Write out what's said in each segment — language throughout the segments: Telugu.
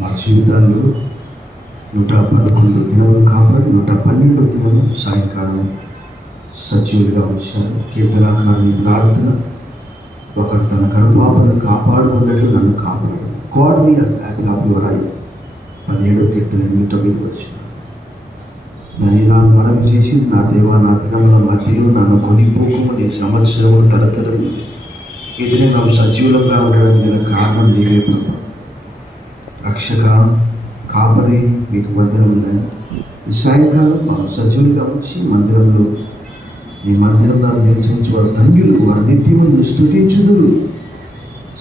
మా జీవితాల్లో 111 దినాలు కాబట్టి 112 దినాలు సాయంకాలం సజీవులుగా వచ్చారు. కీర్తనాకారుని ప్రార్థన, ఒకడు తన కనుపాపను కాపాడుకున్నట్లు నన్ను కాపాడు. Guard me as the apple of your eye. 17వ కీర్తన 8వ వచ్చిన. నేను ఇలా మనవి చేసి, నా దేవా, నా దినముల మధ్యలో నన్ను కొనిపోకమని సంవత్సరము తరతరము ఇది నాకు సజీవులంగా ఉండడం గల కారణం నీవే ప్రభు. రక్షక, కాపరి, మీకు వందనములు. ఈ సాయంకాలం మనం సజీవులుగా వచ్చి మందిరంలో, ఈ మందిరంలో నివసించి వారు ధన్యులు, వారి నిత్యమును స్తుతించుదురు.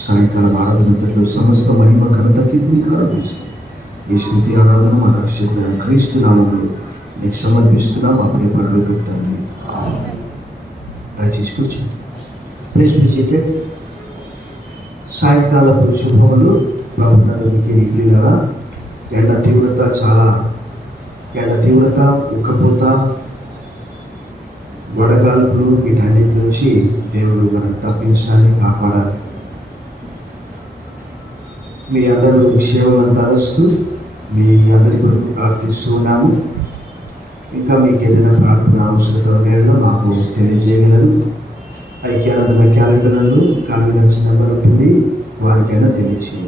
సాయంకాలం ఆరాధనలో సమస్త మహిమ ఘనత కీర్తిని ఆరోపిస్తాం. ఈ స్తుతి ఆరాధన మన రక్షకుడైన క్రీస్తు నామములో నీకు సమర్పిస్తున్నాం. అప్పుడే పనులు తండ్రి. దయచేసి కూర్చో. Please be seated. సాయంకాలపు శుభములు ప్రభుత్వానికి ప్రియులారా. ఎండ తీవ్రత, ఉక్కపోత, వడగాల్పులు వీటన్నిటి నుంచి దేవుడు మనకు తప్పించాలి, కాపాడాలి. మీ అందరూ క్షేమంగా వస్తూ మీ అందరి కొరకు ప్రార్థిస్తూ ఉన్నాము. ఇంకా మీకు ఏదైనా ప్రార్థన అవసరత లేదో మాకు తెలియజేయగలరు. ఐక్యారాధన క్యాలెండర్లలో కాంగ్రెస్ నెంబర్ ఉంటుంది, వారికైనా తెలియజేయండి.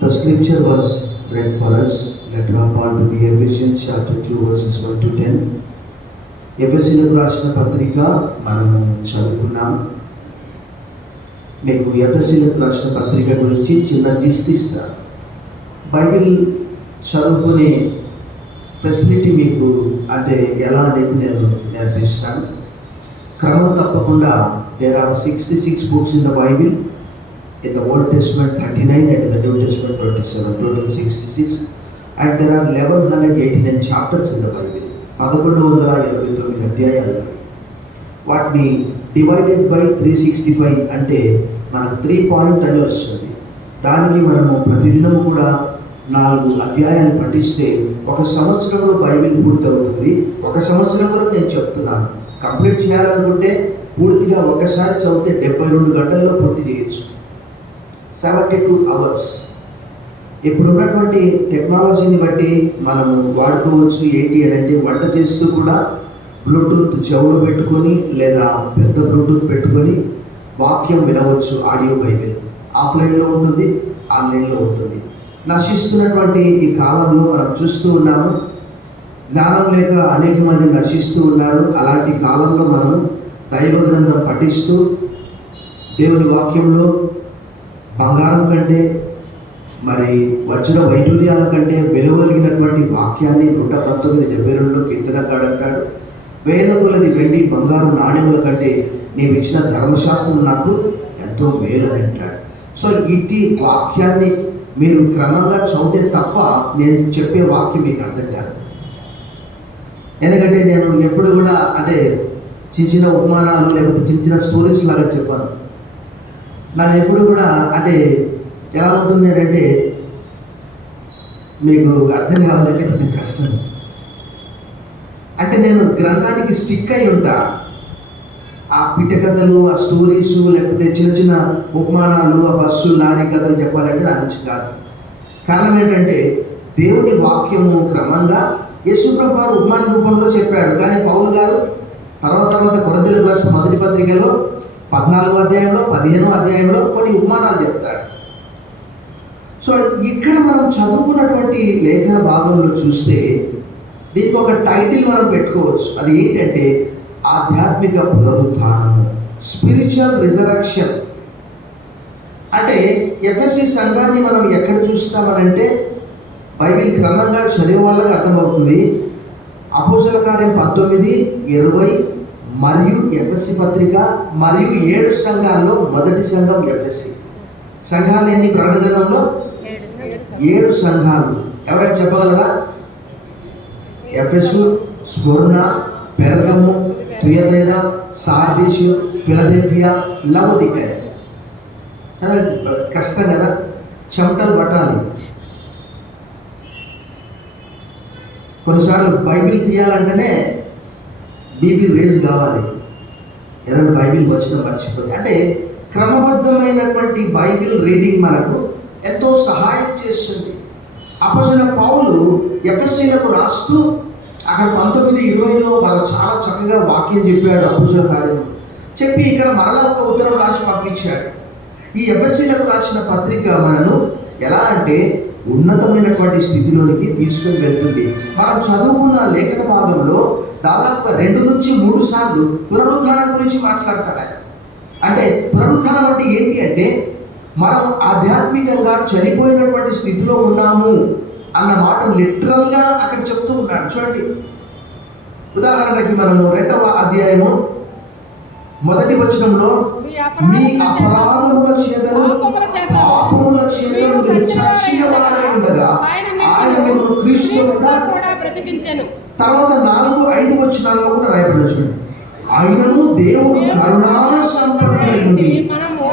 The scripture was read for us. Letter of Paul to the Ephesians chapter 2 verses 1 to 10. ఎఫెసీయులకు రాసిన పత్రిక మనము చదువుకున్నాం. మీకు ఎఫెసీయులకు రాసిన పత్రిక గురించి చిన్న లిస్ట్ ఇస్తాను. బైబిల్ చదువుకునే ఫెసిలిటీ మీకు అంటే ఎలా అనేది నేను నేర్పిస్తాను. క్రమం తప్పకుండా there are 66 books in the Bible. In the Old Testament 39 and in the New Testament 27, total 66, and there are 1189 chapters in the Bible. 1189 అధ్యాయాలు. వాటిని డివైడెడ్ బై 365 అంటే మనకు 3 పాయింట్ అని వస్తుంది. దానికి మనము ప్రతిదినము కూడా 4 అధ్యాయాలు పఠిస్తే ఒక సంవత్సరంలో బైబిల్ పూర్తి అవుతుంది. ఒక సంవత్సరం వరకు నేను చెప్తున్నాను. కంప్లీట్ చేయాలనుకుంటే పూర్తిగా ఒకసారి చదివితే 72 గంటల్లో పూర్తి చేయొచ్చు. 72 hours. ఇప్పుడు ఉన్నటువంటి టెక్నాలజీని బట్టి మనం వాడుకోవచ్చు. ఏంటి అని అంటే, వంట చేస్తూ కూడా బ్లూటూత్ చెవులు పెట్టుకొని లేదా పెద్ద బ్లూటూత్ పెట్టుకొని వాక్యం వినవచ్చు. ఆడియో బైబిల్ ఆఫ్లైన్లో ఉంటుంది, ఆన్లైన్లో ఉంటుంది. నశిస్తున్నటువంటి ఈ కాలంలో మనం చూస్తూ ఉన్నాము. జ్ఞానం లేక అనేక మంది నశిస్తూ ఉన్నారు. అలాంటి కాలంలో మనం దైవ గ్రంథం పఠిస్తూ దేవుని వాక్యంలో బంగారం కంటే మరి వజ్ర వైడూర్యాల కంటే వెలువలిగినటువంటి వాక్యాన్ని 119:72 కీర్తనకాడు అంటాడు. వేల కొలది వెండి బంగారు నాణ్యముల కంటే నీవు ఇచ్చిన ధర్మశాస్త్రం నాకు ఎంతో మేలు అని అంటాడు. సో ఇటు వాక్యాన్ని మీరు క్రమంగా చదివితే తప్ప నేను చెప్పే వాక్యం మీకు అర్థం కాదు. ఎందుకంటే నేను ఎప్పుడు కూడా అంటే చిన్న ఉపమానాలు లేకపోతే చిన్న స్టోరీస్ లాగా చెప్పాను. నన్ను ఎప్పుడు కూడా అంటే ఎలా ఉంటుంది అంటే మీకు అర్థం కావాలంటే కొంచెం కష్టం. అంటే నేను గ్రంథానికి స్టిక్ అయి ఉంటా. ఆ పిట్ట కథలు, ఆ స్టోరీసు, లేకపోతే చిన్న ఉపమానాలు, ఆ బస్సు లారీ కథలు చెప్పాలంటే నా నుంచి కాదు. కారణం ఏంటంటే దేవుని వాక్యము క్రమంగా యేసుప్రభువు వారు ఉపమాన రూపంలో చెప్పాడు. కానీ పౌలు గారు తర్వాత కొరింథీయులకు రాసిన మొదటి పత్రికలో 14వ అధ్యాయంలో 15వ అధ్యాయంలో కొన్ని ఉపమానాలు చెప్తాడు. సో ఇక్కడ మనం చదువుకున్నటువంటి లేఖన భాగంలో చూస్తే దీనికి ఒక టైటిల్ మనం పెట్టుకోవచ్చు. అది ఏంటంటే ఆధ్యాత్మిక పునరుత్థానము, స్పిరిచువల్ రిజరక్షన్. అంటే ఎఫెసీ సంఘాన్ని మనం ఎక్కడ చూస్తామనంటే బైబిల్ క్రమంగా చదివే వాళ్ళకి అర్థమవుతుంది. అపోస్తల కార్యం 19, 20 మరియు ఎఫెసీ పత్రిక మరియు 7 సంఘాల్లో మొదటి సంఘం ఎఫెసీ. సంఘాలు ఎన్ని ప్రకటనలో? 7 సంఘాలు. ఎవరైనా చెప్పగలరా? Ephesus, Smyrna, Pergamum, Thyatira, Sardis, Philadelphia, Laodicea. కష్టం కదా, చెమటలు పట్టాలి. కొన్నిసార్లు బైబిల్ తీయాలంటేనే బీపీ రేజ్ కావాలి. ఏదైనా బైబిల్ వచ్చినా మర్చిపోతే. అంటే క్రమబద్ధమైనటువంటి బైబిల్ రీడింగ్ మనకు ఎంతో సహాయం చేస్తుంది. అపోస్తలుడైన పౌలు ఎఫెసీయులకు రాస్తూ అక్కడ 19:20లో వాళ్ళు చాలా చక్కగా వాక్యం చెప్పాడు. అపోస్తలుల కార్యం చెప్పి ఇక్కడ మరలా ఒక ఉత్తరం రాసి పంపించాడు. ఈ ఎఫెసీయులకు రాసిన పత్రిక మనను ఎలా అంటే ఉన్నతమైనటువంటి స్థితిలోనికి తీసుకొని వెళ్తుంది. మనం చదువుకున్న లేఖన భాగంలో దాదాపుగా 2 నుంచి 3 సార్లు పునరుద్ధానం గురించి మాట్లాడతాడు. అంటే పునరుద్ధానం అంటే ఏంటి అంటే మనం ఆధ్యాత్మికంగా చనిపోయినటువంటి స్థితిలో ఉన్నాము అన్న మాట లిటరల్గా అక్కడ చెప్తూ ఉన్నాడు. చూడండి, ఉదాహరణకి మనము 2వ అధ్యాయము 1వ వచనంలో మీ అపరాధముల చేతను పాపముల చేతను చచ్చిన వారై ఉండగా ఆయన మిమ్మల్ని క్రీస్తు బ్రతికించెను. తర్వాత 4-5 వచనాల్లో కూడా రాయబడచ్చు. ఆయనను దేవుడు కరుణా సంపన్నుడై ఉండి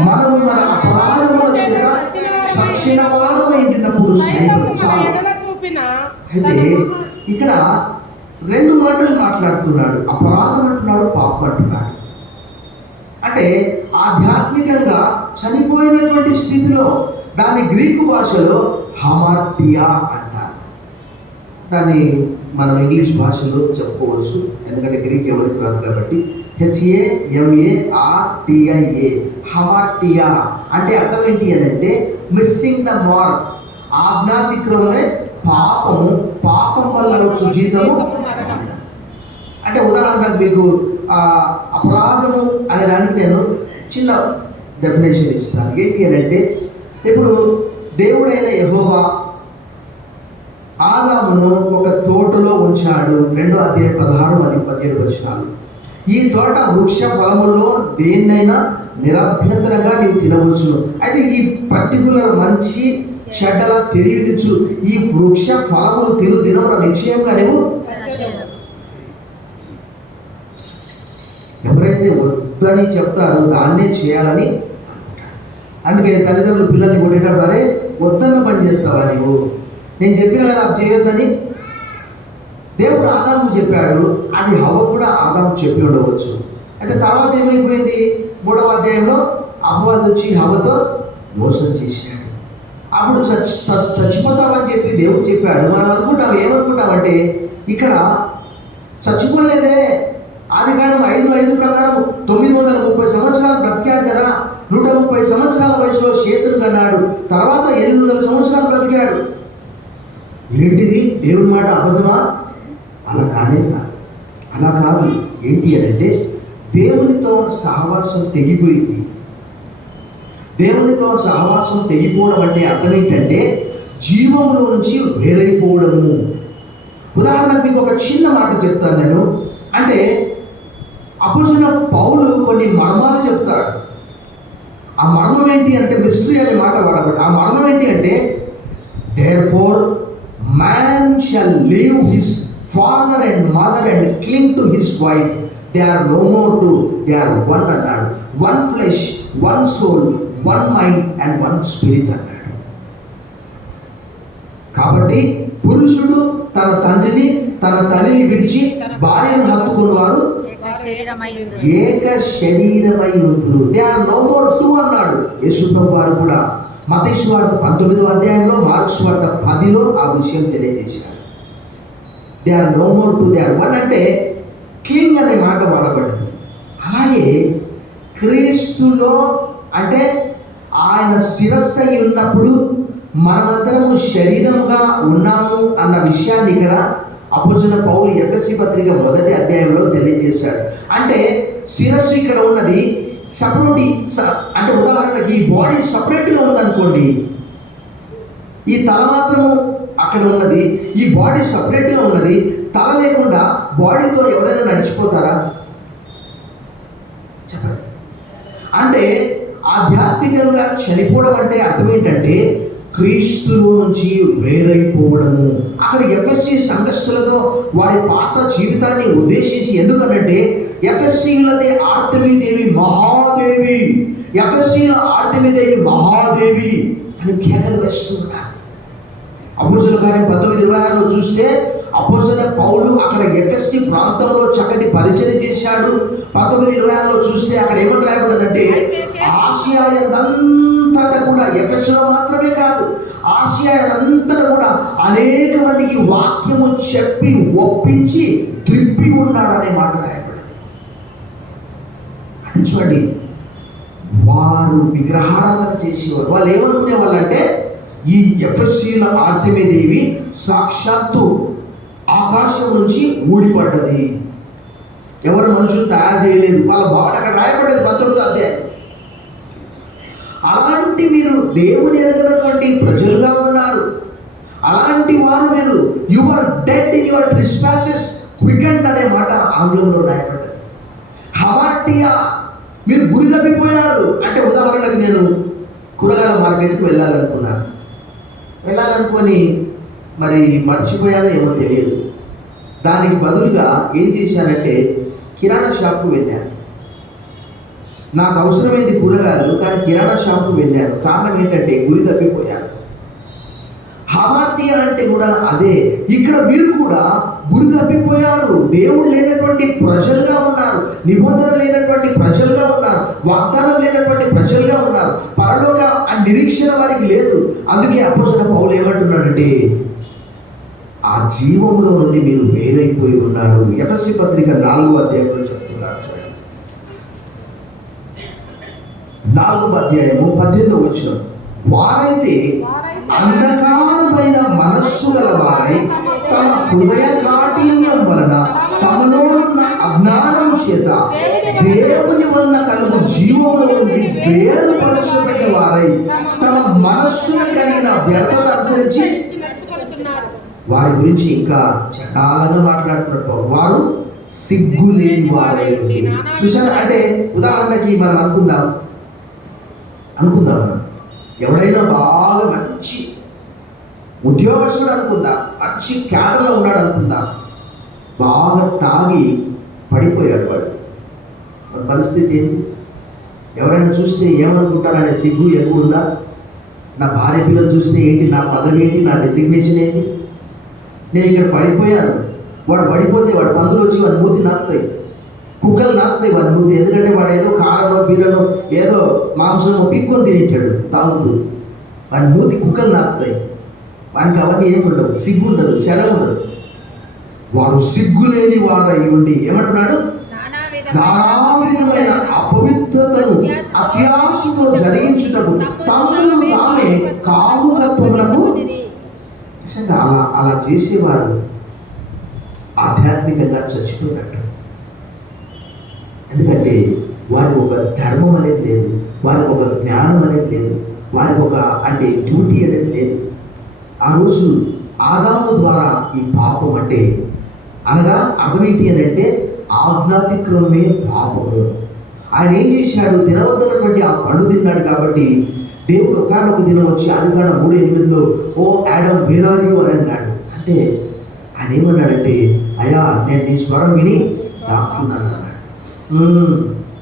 మనము మన అపరాధముల చేత చచ్చిన వారమై ఉండినప్పుడు అయితే ఇక్కడ 2 మాటలు మాట్లాడుతున్నాడు. అపరాధం అంటున్నాడు, పాపం అంటున్నాడు. అంటే ఆధ్యాత్మికంగా చనిపోయినటువంటి స్థితిలో దాని గ్రీకు భాషలో హమార్టియా అంటారు. దాన్ని మనం ఇంగ్లీష్ భాషలో చెప్పుకోవచ్చు, ఎందుకంటే గ్రీక్ ఎవరికి రాదు కాబట్టి. HAMARTIA హమార్టియా అంటే అర్థం ఏంటి అని అంటే మిస్సింగ్ ద మార్క్. ఆజ్ఞాతిక్రమమే పాపము, పాపం వల్ల వచ్చే జీతము. అంటే ఉదాహరణకు మీకు అపరాధము అనే దానికి నేను చిన్న డెఫినేషన్ ఇస్తాను. ఏంటి అని అంటే ఇప్పుడు దేవుడైన యెహోవా ఆదామును ఒక తోటలో ఉంచాడు. 2వ అధ్యాయం 16-17 వచనాలు. ఈ తోట వృక్ష ఫలముల్లో దేన్నైనా నిరభ్యంతరంగా నీవు తినవచ్చు. అయితే ఈ పర్టికులర్ మంచి చెడ్డల తెలియచ్చు. ఈ వృక్ష ఫలములు తిను దినమున నిశ్చయంగా నీవు ఎవరైతే వద్దని చెప్తారో దాన్నే చేయాలని. అందుకే తల్లిదండ్రులు పిల్లల్ని కొట్టేటప్పుడు అరే వద్దన్న పని చేస్తావా నీవు, నేను చెప్పిన కదా అది చేయొద్దని. దేవుడు ఆదాము చెప్పాడు, అది హవ్వ కూడా ఆదాము చెప్పి ఉండవచ్చు. అయితే తర్వాత ఏమైపోయింది, 3వ అధ్యాయంలో అపవాది వచ్చి హవ్వతో మోసం చేశాడు. అప్పుడు చచ్చిపోతామని చెప్పి దేవుడు చెప్పాడు. మనం అనుకుంటాం, ఏమనుకుంటామంటే ఇక్కడ చచ్చిపోలేదే, ఆదికాండం 5:5 ప్రకారం 930 సంవత్సరాలు బ్రతికాడు కదా. 130 సంవత్సరాల వయసులో చేతులు కన్నాడు. తర్వాత 800 సంవత్సరాలు బ్రతికాడు. ఏంటిది, దేవుని మాట అబద్ధమా? అలా కాదు. ఏంటి అంటే దేవునితో సహవాసం తెగిపోయింది. దేవునితో సహవాసం తెగిపోవడం అంటే అర్థం ఏంటంటే జీవంలో నుంచి వేరైపోవడము. ఉదాహరణకు మీకు ఒక చిన్న మాట చెప్తాను నేను. అంటే అపోస్తలుడైన పౌలు కొన్ని మర్మాలు చెప్తాడు. ఆ మర్మం ఏంటి అంటే మిస్టరీ అనే మాట వాడబట్టి. ఆ మర్మం ఏంటి అంటే therefore man shall leave his father and mother and cling to his wife, they are no more two, they are one అన్నాడు. one flesh, one soul, one mind and one spirit అన్నాడు. కాబట్టి పురుషుడు తన తండ్రిని తన తల్లిని విడిచి భార్యను హత్తుకున్నవారు ఏక శరీరమై ఉంటురు. They are no more two అన్నాడు యేసుప్రభు వారు కూడా. మత్తయి సువార్త 19వ అధ్యాయంలో, మార్కు సువార్త 10లో ఆ విషయం తెలియజేశారు. They are no more two, they are one అంటే క్లింగ్ అనే మాట వాడబడింది. అలాగే క్రీస్తులో అంటే ఆయన శిరస్సు అయి ఉన్నప్పుడు మనమందరము శరీరంగా ఉన్నాము అన్న విషయాన్ని ఇక్కడ అపోస్తలుడైన పౌలు ఎఫెసీ పత్రిక 1వ అధ్యాయంలో తెలియజేశాడు. అంటే శిరస్సు ఇక్కడ ఉన్నది సపరేట్. అంటే ఉదాహరణకి ఈ బాడీ సపరేట్గా ఉందనుకోండి, ఈ తల మాత్రము అక్కడ ఉన్నది, ఈ బాడీ సపరేట్గా ఉన్నది. తల లేకుండా బాడీతో ఎవరైనా నడిచిపోతారా చెప్పండి. అంటే ఆధ్యాత్మికంగా చనిపోవడం అంటే అర్థం ఏంటంటే క్రీస్తులో నుంచి వేరైపోవడము. అక్కడ ఎఫెసీ సంఘస్థులతో వారి పాత జీవితాన్ని ఉద్దేశించి, ఎందుకనంటే ఎఫెసీలదే ఆర్తెమీదేవి మహాదేవి, ఎఫెసీల ఆర్తెమీదేవి మహాదేవి అని కేకలు వేస్తున్నారు. అపోస్తలుల కార్యం 19:26లో చూస్తే అపోస్తలుడైన పౌలు అక్కడ ఎఫెసీ ప్రాంతంలో చక్కటి పరిచయం చేశాడు. 19:26లో చూస్తే అక్కడ ఏమని రాయబడిందంటే ఆసియా అంతా అంతటా కూడా, ఎఫెసులో మాత్రమే కాదు, ఆసియా అంతటా కూడా అనేక మందికి వాక్యము చెప్పి ఒప్పించి త్రిప్పి ఉన్నాడనే మాట రాయబడింది. అంటే చూడండి, వారు విగ్రహారాధన చేసేవారు. వాళ్ళు ఏమనుకునే వాళ్ళంటే ఈ ఎఫెసీల ఆర్తెమీదేవి సాక్షాత్తు ఆకాశం నుంచి ఊడిపడ్డది, ఎవరు మనుషులు తయారు చేయలేదు. వాళ్ళ భావన అక్కడ రాయబడ్డది 19వ అధ్యాయం. అలాంటి మీరు దేవుని ఎరగనటువంటి ప్రజలుగా ఉన్నారు. అలాంటి వారు మీరు you are dead in your trespasses quickened అనే మాట ఆంగ్లంలో రాయబడ్డది. హవాటియా, మీరు గురి తప్పిపోయారు. అంటే ఉదాహరణకు నేను కూరగాయల మార్కెట్కి వెళ్ళాలనుకొని మరి మర్చిపోయానో ఏమో తెలియదు. దానికి బదులుగా ఏం చేశానంటే కిరాణా షాప్కు వెళ్ళాను. నాకు అవసరమైంది కూరగాయలు, కానీ కిరాణా షాప్కు వెళ్ళాను. కారణం ఏంటంటే గురి తప్పిపోయాను. హమాటియా అంటే కూడా అదే. ఇక్కడ మీరు కూడా గురి తప్పిపోయారు. దేవుడు లేనటువంటి ప్రజలుగా ఉన్నారు, నిబంధన లేనటువంటి ప్రజలుగా ఉన్నారు, వాగ్దానం లేనటువంటి ప్రజలుగా ఉన్నారు. పరలోక ఆ నిరీక్షణ వారికి లేదు. అందుకే అపోస్తలుడు పౌలు ఏమంటున్నాడంటే ఆ జీవంలో నుండి మీరు వేరైపోయి ఉన్నారు. ఎఫెసీ పత్రిక 4వ అధ్యాయంలో చెప్తున్నాడు. 4వ అధ్యాయము 18వ వచనం, వారైతే అంధకారమైన మనస్సు గల వారై తమ హృదయ కాఠిన్యం వలన తమలో ఉన్న అజ్ఞానం చేత దేవుని వలన కలుగు జీవంలో నుండి వేరుపరచబడిన వారై తమ మనస్సును కలిగిన వ్యర్థత అనుసరించి వారి గురించి ఇంకా చటాలంగా మాట్లాడుతున్నట్టు, వారు సిగ్గులేని వారై. చూసారా? అంటే ఉదాహరణకి మనం అనుకుందాం ఎవడైనా బాగా మంచి ఉద్యోగస్తుడు అనుకుందాం, మంచి క్యాడర్లో ఉన్నాడు అనుకుందాం, బాగా తాగి పడిపోయాడు వాడు. మన పరిస్థితి ఏంటి? ఎవరైనా చూస్తే ఏమనుకుంటారనే సిగ్గు ఎక్కువ ఉందా? నా భార్య పిల్లలు చూస్తే ఏంటి, నా పదవి ఏంటి, నా డెసిగ్నేషన్ ఏంటి, నేను ఇక్కడ పడిపోయాను. వాడు పడిపోతే వాడు పందులు వచ్చి వాడి మూతి నాకుతాయి, కుక్కలు నాకుతాయి వాడి మూతి. ఎందుకంటే వాడు ఏదో కారనో బీరనో ఏదో మాంసమో పీక్కొని తినేటాడు తాగుతూ, వాడి మూతి కుక్కలు నాకుతాయి. వానికి అవన్నీ ఏమి ఉండవు, సిగ్గు ఉండదు, శరం ఉండదు. వారు సిగ్గులేని వారై ఉండి ఏమంటున్నాడు, నానావిధమైన అపవిత్రతను అత్యాశతో జరిగించుటకు తమను తామే కాముకత్వములకు. నిజంగా అలా చేసేవారు ఆధ్యాత్మికంగా చచ్చిపోయినట్టు. ఎందుకంటే వారికి ఒక ధర్మం అనేది లేదు, వారికి ఒక జ్ఞానం అనేది లేదు, వారికి ఒక అంటే డ్యూటీ అనేది లేదు. ఆ రోజు ఆదాము ద్వారా ఈ పాపం అంటే అనగా అర్థం ఏంటి అని అంటే ఆజ్ఞాతిక్రమమే పాపము. ఆయన ఏం చేశాడు, తినవద్దన్నటువంటి ఆ పండు తిన్నాడు. కాబట్టి దేవుడు ఒకనొక దినం వచ్చి ఆదికాండం 3:8 ఓ యాడమ్ వేర్ ఆర్ యు అని అన్నాడు. అంటే ఆయన ఏమన్నాడంటే, అయ్యా నేను నీ స్వరం విని దాక్కున్నాను అన్నాడు.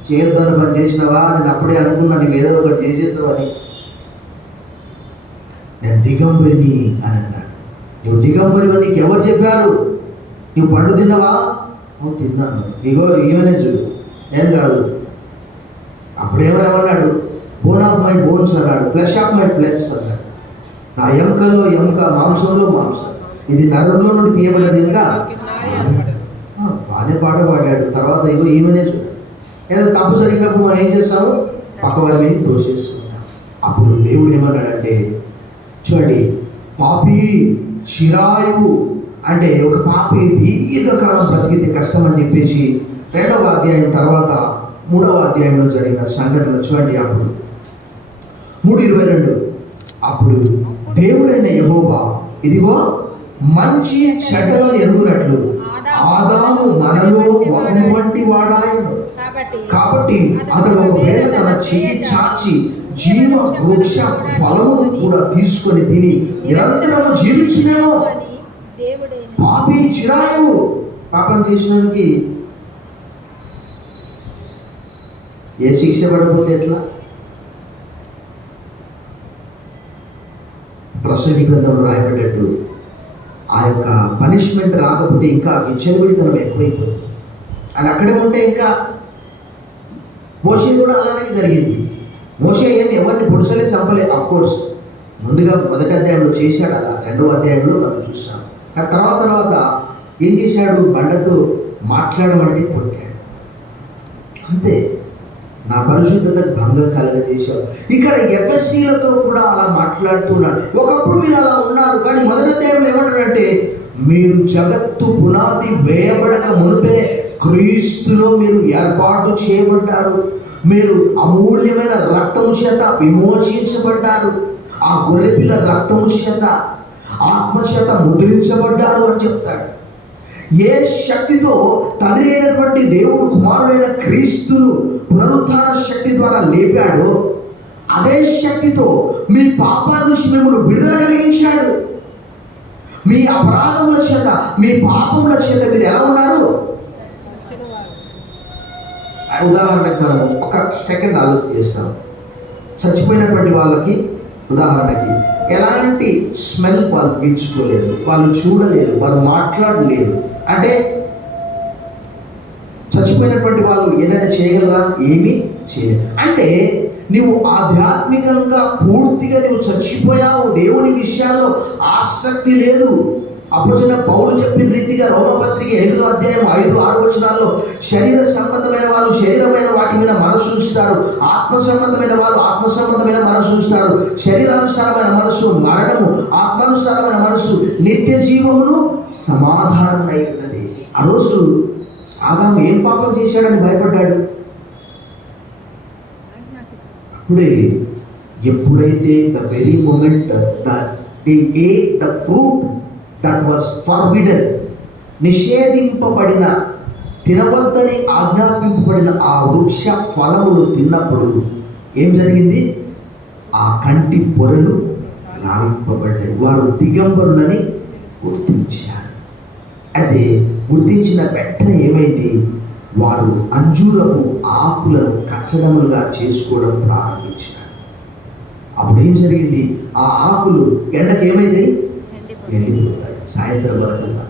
చేయొద్దన్న పని చేసినావా, నేను అప్పుడే అనుకున్నాను నువ్వు ఏదో ఒకటి చేసేస్తావని. నేను దిగంబరిని అని అన్నాడు. నువ్వు దిగంబరి అని నీకు ఎవరు చెప్పారు? నువ్వు పండు తిన్నావా? నువ్వు తిన్నాను, ఇగో ఈమెనే చూడు, నేను కాదు. అప్పుడేమన్నాడు, బోన్ ఆఫ్ మై బోన్స్ అన్నాడు, ఫ్లెష్ ఆఫ్ మై ఫ్లెష్ అన్నాడు. నా ఎముకల్లో ఎముక, మాంసంలో మాంసం, ఇది నరుల్లో నుండి తీయబడ్డది. ఇంకా బాగానే పాట పాడాడు. తర్వాత ఇగో ఈమెనే చూడు, ఏదో తప్పు జరిగినప్పుడు మనం ఏం చేస్తాము, పక్కవారి మీద తోసేసుకుంటాం. అప్పుడు దేవుడు ఏమన్నాడంటే, చూడండి, పాపి చిరాయువు అంటే ఒక పాపి దీర్ఘకాలం బ్రతికితే కష్టం అని చెప్పేసి 2వ అధ్యాయం తర్వాత 3వ అధ్యాయంలో జరిగిన సంఘటన చూడండి. అప్పుడు 3:22 అప్పుడు దేవుడైన యెహోవా ఇదిగో మంచి చెడ్డలను ఎరుగునట్లు ఆదాము మనలో ఒకని వంటి వాడాయను. కాబట్టి అతడు ఒకవేళ తన చెయ్యి చాచి జీవ వృక్ష ఫలము కూడా తీసుకొని తిని నిరంతరము జీవించునేమో. పాపి చిరాయువు, పాపం చేసినానికి ఏ శిక్ష పడకపోతే ఎట్లా? ప్రసంగి గ్రంథంలో రాయబడ్డట్టు ఆ యొక్క పనిష్మెంట్ రాకపోతే ఇంకా విచ్చలవిడితనం ఎక్కువైపోతుంది. అని అక్కడే ఉంటే ఇంకా మోషే కూడా అలానే జరిగింది. మోషే ఏమి ఎవరిని పొడిచలే, చంపలే. కోర్స్ ముందుగా మొదటి అధ్యాయంలో చేశాడు అలా, రెండవ అధ్యాయంలో మనం చూస్తాం. కానీ తర్వాత ఏం చేశాడు? బండతో మాట్లాడమంటే కొట్టాడు. అంతే, నా పరిశుద్ధతకు భంగం కలగజేశావు. ఇక్కడ ఎఫెసీలతో కూడా అలా మాట్లాడుతున్నాడు. ఒకప్పుడు మీరు అలా ఉన్నారు, కానీ మొదటి అధ్యాయంలో ఏమంటాడంటే మీరు జగత్తు పునాది వేయబడక మునిపే క్రీస్తులో మీరు ఏర్పాటు చేయబడ్డారు. మీరు అమూల్యమైన రక్తము చేత విమోచించబడ్డారు. ఆ గొర్రెపిల్ల రక్తము చేత, ఆత్మ చేత ముద్రించబడ్డారు అని చెప్తాడు. ఏ శక్తితో తండ్రి అయినటువంటి దేవుడు కుమారుడైన క్రీస్తును పునరుత్థాన శక్తి ద్వారా లేపాడో అదే శక్తితో మీ పాపాల నుంచి మిమ్మల్ని విడుదల కలిగించాడు. మీ అపరాధముల చేత, మీ పాపముల చేత మీరు ఎలా ఉన్నారు? ఉదాహరణకి మనం ఒక సెకండ్ ఆలోచన చేస్తాం. చచ్చిపోయినటువంటి వాళ్ళకి ఉదాహరణకి ఎలాంటి స్మెల్ వాళ్ళు పీల్చుకోలేరు, వాళ్ళు చూడలేరు, వాళ్ళు మాట్లాడలేరు. అంటే చచ్చిపోయినటువంటి వాళ్ళు ఏదైనా చేయగలరా? ఏమీ చేయలేరు. అంటే నువ్వు ఆధ్యాత్మికంగా పూర్తిగా నువ్వు చచ్చిపోయావు, దేవుని విషయాల్లో ఆసక్తి లేదు. అపోస్తలుడైన పౌలు చెప్పిన రీతిగా రోమపత్రిక 8వ అధ్యాయం 5-6 వచనాల్లో శరీర సంబంధమైన వాళ్ళు శరీరమైన వాటి మీద మనసు ఉంచుతారు, ఆత్మ సంబంధమైన వాళ్ళు ఆత్మ సంబంధమైన మనసు ఉంచుతారు. శరీరానుసారమైన మనసు మరణము, ఆత్మానుసారమైన మనసు నిత్య జీవమును సమాధానం అయినది. ఆ రోజు ఆదాము ఏం పాపం చేశాడని భయపడ్డాడు. ఎప్పుడైతే the very moment they ate the fruit that was forbidden, నిషేధింపబడిన, తినవద్దని ఆజ్ఞాపింపబడిన ఆ వృక్ష ఫలములు తిన్నప్పుడు ఏం జరిగింది? ఆ కంటి పొరలు రాయింపబడ్డాయి. వారు దిగంబరులని గుర్తించారు. అదే గుర్తించిన వెంటనే ఏమైంది? వారు అంజూరపు ఆకులను కచ్చడములుగా చేసుకోవడం ప్రారంభించారు. అప్పుడు ఏం జరిగింది? ఆ ఆకులు ఎండకు ఏమైంది? ఎండిపోతాయి. సాయంత్రం వరకల్లా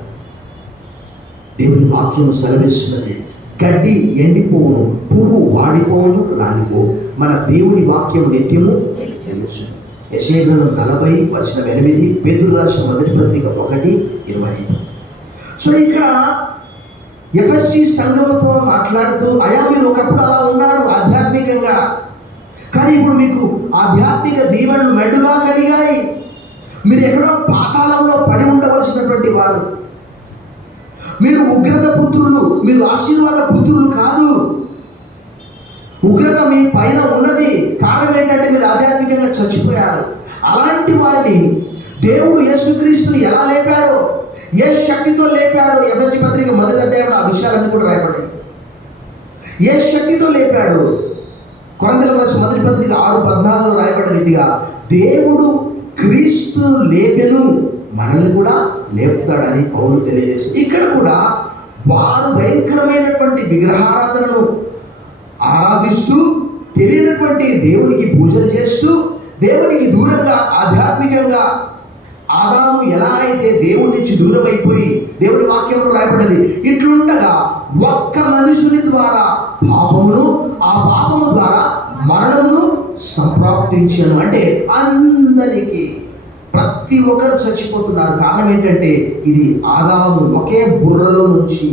దేవుని వాక్యం సెలవిస్తున్నది, గడ్డి ఎండిపోవును, పువ్వు వాడిపోవును, రాలిపోవు, మన దేవుని వాక్యం నిత్యము నిలుచును. యెషయా గ్రంథం 40:8, పేతురు రాసిన మొదటి పత్రిక 1:25. సో ఇక్కడ ఎఫెసీ సంఘముతో మాట్లాడుతూ అయా మీరు ఒకప్పుడు అలా ఉన్నారు ఆధ్యాత్మికంగా, కానీ ఇప్పుడు మీకు ఆధ్యాత్మిక దీవెనలు మెండుగా కలిగాయి. మీరు ఎక్కడో పాతాళంలో పడి ఉండవలసినటువంటి వారు. మీరు ఉగ్రత పుత్రులు, మీరు ఆశీర్వాద పుత్రులు కాదు. ఉగ్రత మీ పైన ఉన్నది. కారణం ఏంటంటే మీరు ఆధ్యాత్మికంగా చచ్చిపోయారు. అలాంటి వారిని దేవుడు యేసుక్రీస్తుని ఎలా లేపాడో, ఏ శక్తితో లేపాడో ఎఫెసీ పత్రిక మొదటి అధ్యాయంలో ఆ విషయాలన్నీ కూడా రాయబడ్డాయి. ఏ శక్తితో లేపాడు? కొరింథీయులకు రాసిన మొదటి పత్రిక 6:14 రాయబడిన రీతిగా దేవుడు క్రీస్తు లేపెను, మనల్ని కూడా లేపుతాడని పౌలు తెలియజేసి, ఇక్కడ కూడా వారు భయంకరమైనటువంటి విగ్రహారాధనను ఆరాధిస్తూ తెలియనటువంటి దేవునికి పూజలు చేస్తూ దేవునికి దూరంగా ఆధ్యాత్మికంగా ఆదాము ఎలా అయితే దేవుని నుంచి దూరం అయిపోయి దేవుని వాక్యంలో రాయబడ్డది, ఇట్లుండగా ఒక్క మనుషుని ద్వారా పాపమును, ఆ పాపము ద్వారా మరణమును సంప్రాప్తించను. అంటే అందరికీ ప్రతి ఒక్కరు చచ్చిపోతున్నారు. కారణం ఏంటంటే ఇది ఆదాము ఒకే బుర్రలో నుంచి.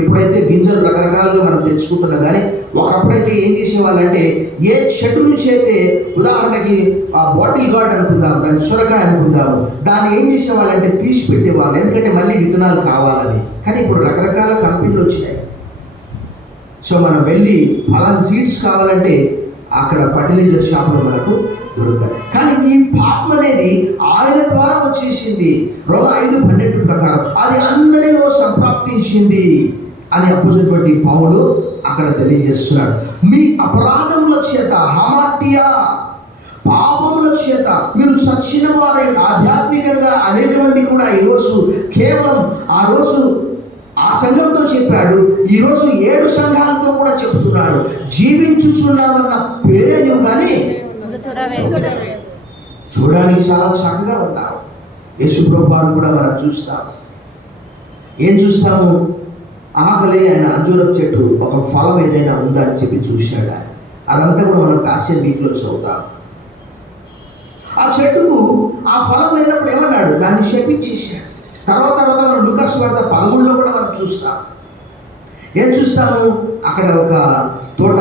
ఇప్పుడైతే గింజలు రకరకాలుగా మనం తెచ్చుకుంటున్నాం, కానీ ఒకప్పుడైతే ఏం చేసేవాళ్ళంటే ఏ చెట్టు నుంచి అయితే ఉదాహరణకి ఆ బాటిల్ గార్డ్ అనుకుందాం, దాన్ని సొరకాయ అనుకుందాము, దాన్ని ఏం చేసేవాళ్ళంటే తీసి పెట్టేవాళ్ళు, ఎందుకంటే మళ్ళీ విత్తనాలు కావాలని. కానీ ఇప్పుడు రకరకాల కంపెనీలు వచ్చినాయి. సో మనం వెళ్ళి అలాంటి సీడ్స్ కావాలంటే అక్కడ ఫర్టిలైజర్ షాప్లో మనకు దొరుకుతాయి. కానీ ఈ పాపం అనేది ఆయన ద్వారా వచ్చేసింది. రోమ 5:12 ప్రకారం అది అందరిలో సంప్రాప్తించింది అని అపోజిట్ పౌలు అక్కడ తెలియజేస్తున్నాడు. మీ అపరాధముల చేత, హామాటియా పాపముల చేత మీరు చచ్చిన వారై ఆధ్యాత్మికంగా అనేక మంది కూడా ఈరోజు కేవలం ఆ రోజు ఆ సంఘంతో చెప్పాడు, ఈరోజు 7 సంఘాలతో కూడా చెప్తున్నాడు, జీవించుచున్నామన్న పేరే నువ్వు కానీ చూడడానికి చాలా చక్కగా ఉన్నావు. యేసుప్రభువును కూడా మనం చూస్తాం. ఏం చూస్తాము? ఆకలి ఆయన అంజూరపు చెట్టు ఒక ఫలం ఏదైనా ఉందా అని చెప్పి చూశాడు. అదంతా కూడా మనం ప్యాషన్ వీక్లో చదువుతాం. ఆ చెట్టుకు ఆ ఫలం లేనప్పుడు ఏమన్నాడు, దాన్ని శపించేశాడు. తర్వాత మనం లూకాసు వార్త 13లో కూడా మనం చూస్తాం. ఏం చూస్తాము, అక్కడ ఒక తోట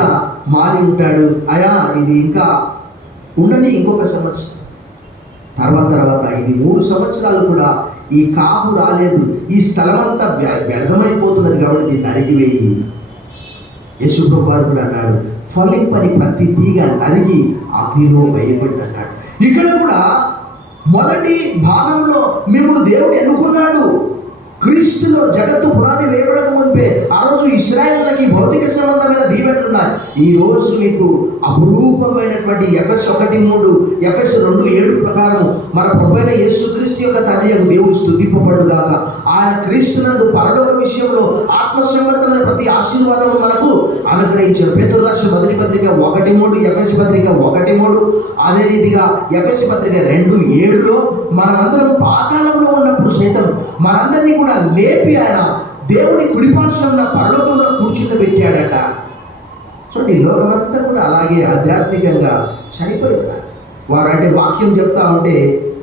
మాలి ఉంటాడు, అయా ఇది ఇంకా ఉండని ఇంకొక సంవత్సరం. తర్వాత ఇది 3 సంవత్సరాలు కూడా ఈ కాపు రాలేదు, ఈ స్థలం అంతా వ్యర్థమైపోతున్నది కాబట్టి దీన్ని నరికివేయి. యేసుప్రభువు వారు కూడా అన్నాడు, ఫలింపని ప్రతి తీగ నరిగి అగ్నిలో వేయబడి అన్నాడు. ఇక్కడ కూడా మొదటి భాగంలో మిమ్మల్ని దేవుడు ఎన్నుకున్నాడు. క్రీస్తులో జగత్తు పునాది వేయబడక మునిపే ఆ రోజు ఇశ్రాయేలుకి భౌతిక సంబంధమైన దీవెనలు ఉన్నాయి. ఈ రోజు మీకు అపురూపమైనటువంటి ఎఫెసు 1:3, ఎఫెసు 2:7 ప్రకారం మన ప్రభువైన యేసుక్రీస్తు యొక్క తండ్రి యొక్క దేవుడు స్తుతింపబడుగాక. ఆయన క్రీస్తునందు పరలోక విషయంలో ఆత్మ సంబంధమైన ప్రతి ఆశీర్వాదం మనకు అనుగ్రహించారు. పేతురు రాసిన మొదటి పత్రిక 1:3, ఎఫెసు పత్రిక 1:3, అదే రీతిగా ఎఫెసు పత్రిక 2:7లో మనమందరం పాతాళంలో ఉన్నప్పుడు సైతం మనందరినీ కూడా లేపి ఆయన దేవుని కుడిపార్శ్వంలో పరలోకంలో కూర్చుండబెట్టాడట. చూడండి, ఈ లోకమంతా కూడా అలాగే ఆధ్యాత్మికంగా చనిపోయారు. వారు అంటే వాక్యం చెప్తా ఉంటే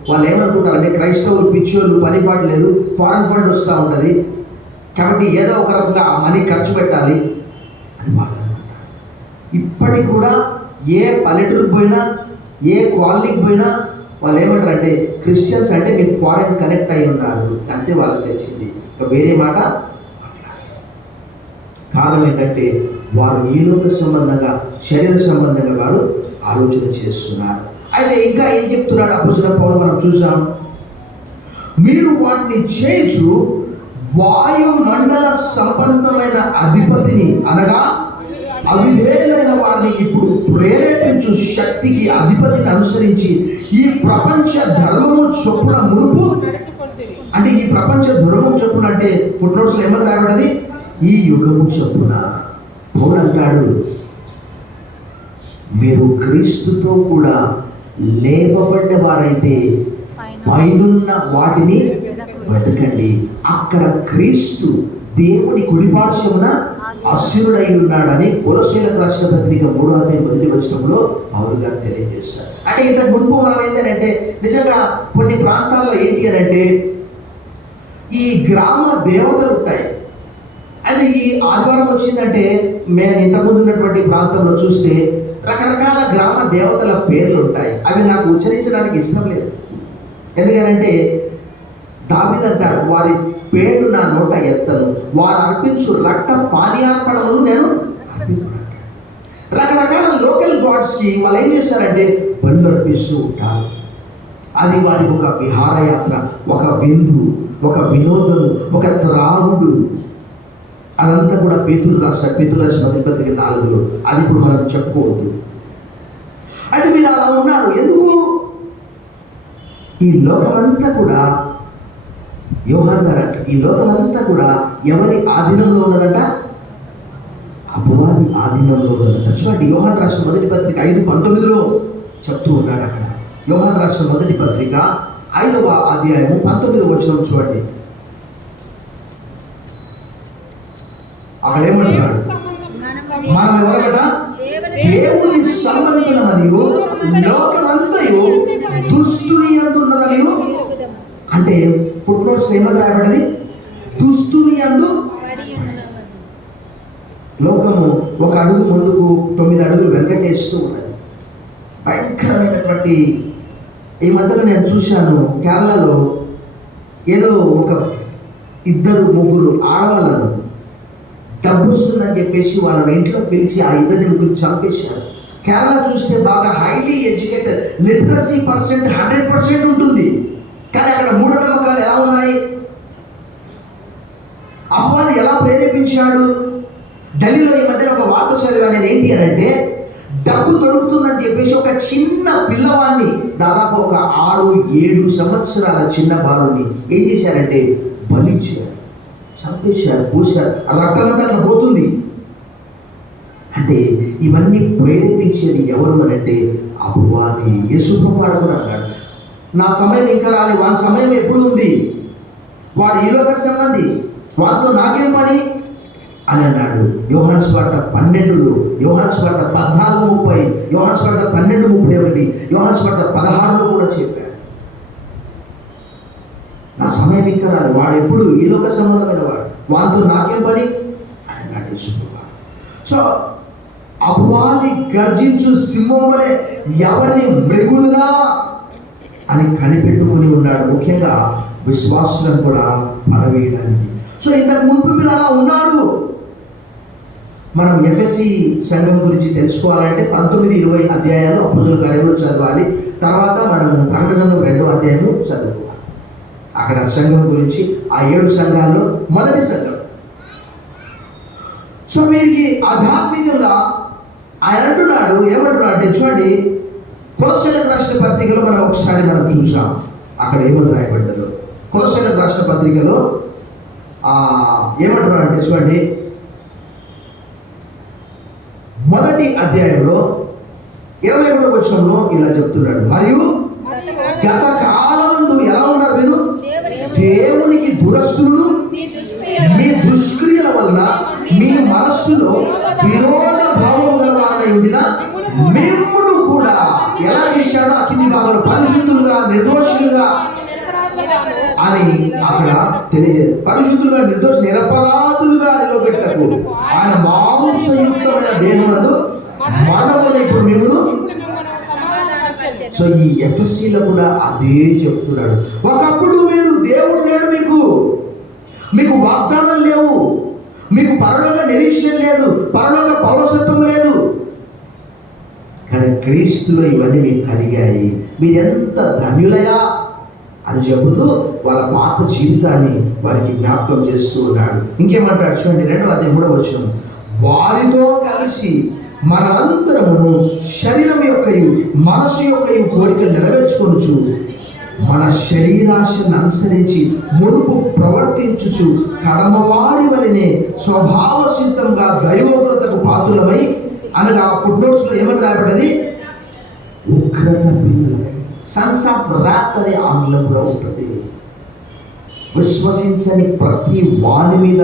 వాళ్ళు ఏమనుకుంటారంటే క్రైస్తవులు పిచ్చోళ్ళు, పనిపాటు లేదు, ఫారెన్ ఫండ్ వస్తూ ఉంటుంది కాబట్టి ఏదో ఒక రకంగా మనీ ఖర్చు పెట్టాలి అని వాళ్ళు అనుకుంటారు. ఇప్పటికి కూడా ఏ పల్లెటూరుకు పోయినా, ఏ కాలనీకి పోయినా వాళ్ళు ఏమంటారంటే క్రిస్టియన్స్ అంటే మీరు ఫారెన్ కనెక్ట్ అయి ఉన్నారు అంతే వాళ్ళకి తెలిసింది, ఇంకా వేరే మాట. కారణం ఏంటంటే వారు ఈ లోక సంబంధంగా, శరీర సంబంధంగా వారు ఆలోచన చేస్తున్నారు. అయితే ఇంకా ఏం చెప్తున్నాడు అపోస్తలుడైన పౌలు మనం చూసాం, మీరు వాటిని చేయించు వాయుమండల సంబంధమైన అధిపతిని అనగా అవిధేయులైన వారిని ఇప్పుడు ప్రేరేపించు శక్తికి అధిపతిని అనుసరించి ఈ ప్రపంచ ధర్మము చొప్పున మునుపు అంటే ఈ ప్రపంచ ధర్మం చొప్పున అంటే ఫుట్నోట్స్లో ఏమని రాయబడింది, ఈ యుగము చొప్పున. పౌలు అంటాడు, మీరు క్రీస్తుతో కూడా లేపబడ్డ వారైతే పైనున్న వాటిని వెతకండి, అక్కడ క్రీస్తు దేవుని కుడిపార్శ్వమున ఆశీనుడై ఉన్నాడని కొలొస్సీయులకు రాసిన పత్రిక 3:1 పౌలు గారు తెలియజేస్తారు. అంటే ఇంతకు మునుపు మనం ఏంటంటే నిజంగా కొన్ని ప్రాంతాల్లో ఏంటి అని అంటే ఈ గ్రామ దేవతలు ఉంటాయి. అది ఈ ఆదివారం వచ్చిందంటే మేము ఇంతకుముందు ఉన్నటువంటి ప్రాంతంలో చూస్తే రకరకాల గ్రామ దేవతల పేర్లు ఉంటాయి. అవి నాకు ఉచ్చరించడానికి ఇష్టం లేదు. ఎందుకంటే దావీదు అంటాడు, వారి పేర్లు నా నోట ఎత్తను, వారు అర్పించు రక్త పానీయార్పణలు నేను రకరకాల లోకల్ గాడ్స్కి వాళ్ళు ఏం చేస్తారంటే బలు అర్పిస్తూ ఉంటారు. అది వారికి ఒక విహారయాత్ర, ఒక విందు, ఒక వినోదం, ఒక త్రాగుడు. అదంతా కూడా పేతురు రాసిన మొదటి పత్రిక 4లో. అది ఇప్పుడు మనం చెప్పుకోవద్దు. అయితే మీరు అలా ఉన్నారు ఎందుకు? ఈ లోకమంతా కూడా యోహాన్ గారు అంట, ఈ లోకమంతా కూడా ఎవరి ఆధీనంలో ఉన్నదంట? అపవాది ఆధీనంలో ఉన్నదంట. చూడండి, యోహాన్ రాసిన మొదటి పత్రిక 5:19లో చెప్తూ ఉన్నాడు. అక్కడ యోహాన్ రాసిన మొదటి పత్రిక 5వ అధ్యాయము 19వ వచనం చూడండి. అక్కడ ఏమంటున్నాడు, మనం ఎవరట? దేవుని సంబంధుల మరియు లోకమంతయు దుష్టుని యందు ఉన్నదనియు. అంటే ఫుట్నోట్స్ ఏమని రాయబడ్డది? దుష్టుని యందు. లోకము ఒక అడుగు ముందుకు 9 అడుగులు వెనకకేస్తూ ఉన్నది. భయంకరమైనటువంటి ఈ మధ్యలో నేను చూశాను, కేరళలో ఏదో ఒక 2-3 ఆడవాళ్ళను డబ్బు వస్తుందని చెప్పేసి వాళ్ళ ఇంట్లో పిలిచి ఆ 2-3 చంపేశారు. కేరళ చూస్తే బాగా హైలీ ఎడ్యుకేటెడ్, లిటరసీ పర్సెంట్ 100% ఉంటుంది. కానీ అక్కడ మూఢనమ్మకాలు ఎలా ఉన్నాయి? అపవాది ఎలా ప్రేరేపించాడు? ఢిల్లీలో ఈ మధ్యన ఒక వార్త చదివాను. ఏంటి అని అంటే డబ్బు దొరుకుతుందని చెప్పేసి ఒక చిన్న పిల్లవాడిని, దాదాపు ఒక 6-7 సంవత్సరాల చిన్న బాలుని ఏం చేశారంటే బలిచ్చారు, చంపేశారు, పోశారు. ఆ రక్తమంతా అట్లా పోతుంది. అంటే ఇవన్నీ ప్రేరేపించేది ఎవరు అని అంటే అపవాది. యేసుప్రభువు కూడా అన్నాడు, నా సమయం ఇంకా రాలేదు, వాని సమయం ఎప్పుడు ఉంది, వాడు ఈ లోక సంబంధి, వాడితో నాకేం పని. అని అన్నాడు. యోహాను సువార్త 12, యోహాను సువార్త 14:30, యోహాను సువార్త 12:31, యోహాను సువార్త 16 కూడా చెప్పాడు. నా సమయం ఇంకా రాదు, వాడు ఎప్పుడు ఈ లోక సంబంధమైన వాడు, వాడితో నాకేం పని ఆయన నటిస్తున్నాడు. సో అపవాది గర్జించు సింహం వలె ఎవరిని మృగుదునా అని కనిపెట్టుకుని ఉన్నాడు, ముఖ్యంగా విశ్వాసులను కూడా పడవేయడానికి. సో ఇంతకు ముందు మీరు అలా ఉన్నారు. మనం ఎఫ్ఎస్సి సంఘం గురించి తెలుసుకోవాలంటే 19-20 అధ్యాయాలు అపోస్తలుల కార్యాలు చదవాలి. తర్వాత మనం ప్రకటన గ్రంథం 2వ అధ్యాయం చదువుకోవాలి. అక్కడ సంఘం గురించి ఆ 7 సంఘాల్లో మొదటి సంఘం. సో వీరికి ఆధ్యాత్మికంగా ఆయన అంటున్నాడు, ఏమంటున్నాడు అంటే చూడండి, కొలస్సీయులకు రాసిన పత్రికలో ఒకసారి మనం చూసాం. అక్కడ ఏమని రాయబడ్డదో కొలస్సీయులకు రాసిన పత్రికలో ఏమంటున్నాడు అంటే చూడండి, మొదటి అధ్యాయంలో 23వ వచనంలో ఇలా చెప్తున్నాడు, మరియు గత కాలమందు ఎలా ఉన్నారు మీరు, దేవునికి దురస్తులు మీ దుష్క్రియల వలన మీ మనస్సులో విరోధ భావం గలవారై ఉండిన మిమ్మును కూడా ఎలా చేశాడో కింది భాగంలో పరిశుద్ధులుగా నిర్దోషులుగా అని అక్కడ తెలియజేది. పరిశుద్ధులుగా నిరపరాధులుగా నిలబెట్టకు ఆయన మాంసయుక్తమైన దేహమునదు మానవుల ఇప్పుడు మిమ్మును. సో ఈ ఎఫ్ఎస్సీలో కూడా అదే చెప్తున్నాడు. ఒకప్పుడు మీరు దేవుడు లేడు, మీకు వాగ్దానం లేవు, మీకు పరలోక నిరీక్షణ లేదు, పరలోక పౌరసత్వం లేదు, కానీ క్రీస్తులో ఇవన్నీ మీకు కలిగాయి, మీరెంత ధన్యులయా అని చెబుతూ వాళ్ళ పాత జీవితాన్ని వారికి జ్ఞాపకం చేస్తూ ఉన్నాడు. ఇంకేమంటాడు చూడండి, 2వ అధ్యాయం 3వ వచనం, వారితో కలిసి మనందరము శరీరం యొక్కయు మనసు యొక్కయు కోరికలు నెరవేర్చుకొనుచు మన శరీరాశను అనుసరించి మునుపు ప్రవర్తించుచు కడమవారి వలనే స్వభావ సిద్ధంగా దైవోగ్రతకు పాత్రులమై, అనగా ఫుట్నోట్స్లో ఏమని రాయబడ్డది, ఉగ్రత పిల్లలై, సన్స్ ఆఫ్ రాత్ అనే ఆంగ్లంలో ఉంటుంది. విశ్వసించని ప్రతి వాని మీద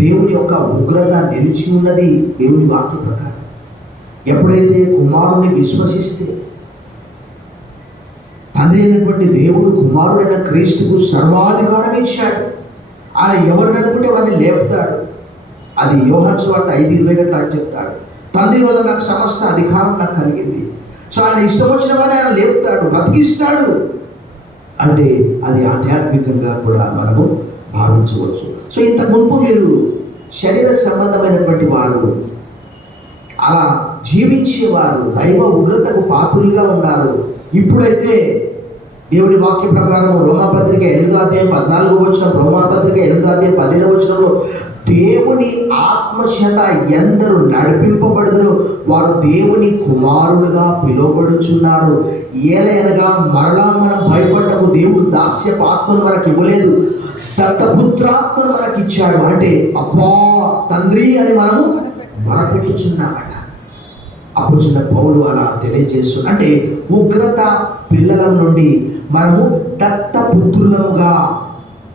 దేవుని యొక్క ఉగ్రత నిలిచి ఉన్నది దేవుని వాక్య ప్రకారం. ఎప్పుడైతే కుమారుని విశ్వసిస్తే తండ్రి అయినటువంటి దేవుడు కుమారుడైన క్రీస్తుకు సర్వాధికారం ఇచ్చాడు. ఆయన ఎవరిని అనుకుంటే వారిని లేపుతాడు. అది యోహాను సువార్త 5:20 చెప్తాడు, తండ్రి వల్ల నాకు సమస్త అధికారం నాకు కలిగింది. సో ఆయన ఇష్టం వచ్చిన వారిని ఆయన లేపుతాడు, బ్రతికిస్తాడు. అంటే అది ఆధ్యాత్మికంగా కూడా మనము భావించవచ్చు. సో ఇంత మునుపు మీరు శరీర సంబంధమైనటువంటి వారు, అలా జీవించేవారు, దైవ ఉగ్రతకు పాత్రులుగా ఉన్నారు. ఇప్పుడైతే దేవుని వాక్య ప్రకారం రోమాపత్రిక 8వ అధ్యాయం 14వ వచనం, రోమాపత్రిక 8వ అధ్యాయం 15వ వచనంలో దేవుని ఆత్మచేత ఎందరు నడిపింపబడుదురో వారు దేవుని కుమారులుగా పిలువబడుచున్నారు. ఏలయనగా మరలా మనం భయపడ్డకు దేవుడు దాస్యపు ఆత్మను మనకు ఇవ్వలేదు, దత్తపుత్రాత్మను మనకి ఇచ్చాడు. అంటే అబ్బా తండ్రి అని మనము మొరపెట్టుచున్నామట. అప్పుడు చిన్న పౌలు అలా తెలియజేస్తూ, అంటే ఉగ్రత పిల్లల నుండి మనము దత్తపుత్రులముగా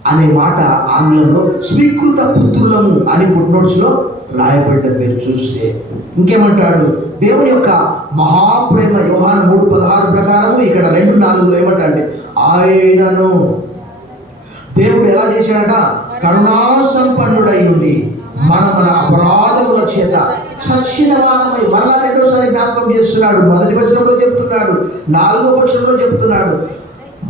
అనే మాట ఆంగ్లంలో స్వీకృత పుత్రులము అని ఫుట్నోట్స్లో రాయబడ్డది. మీరు చూస్తే ఇంకేమంటాడు, దేవుని యొక్క మహాప్రేమ యోహాను 3:16 ప్రకారము ఇక్కడ 2:4 ఏమంటాడు, ఆయనను దేవుడు ఎలా చేశాడట, కరుణా సంపన్నుడై ఉండి మన అపరాధముల చేత చచ్చిన వారమై, మరలా 2వసారి జ్ఞాపకం చేస్తున్నాడు. మొదటి వచనంలో చెప్తున్నాడు, 4వ వచనంలో చెప్తున్నాడు,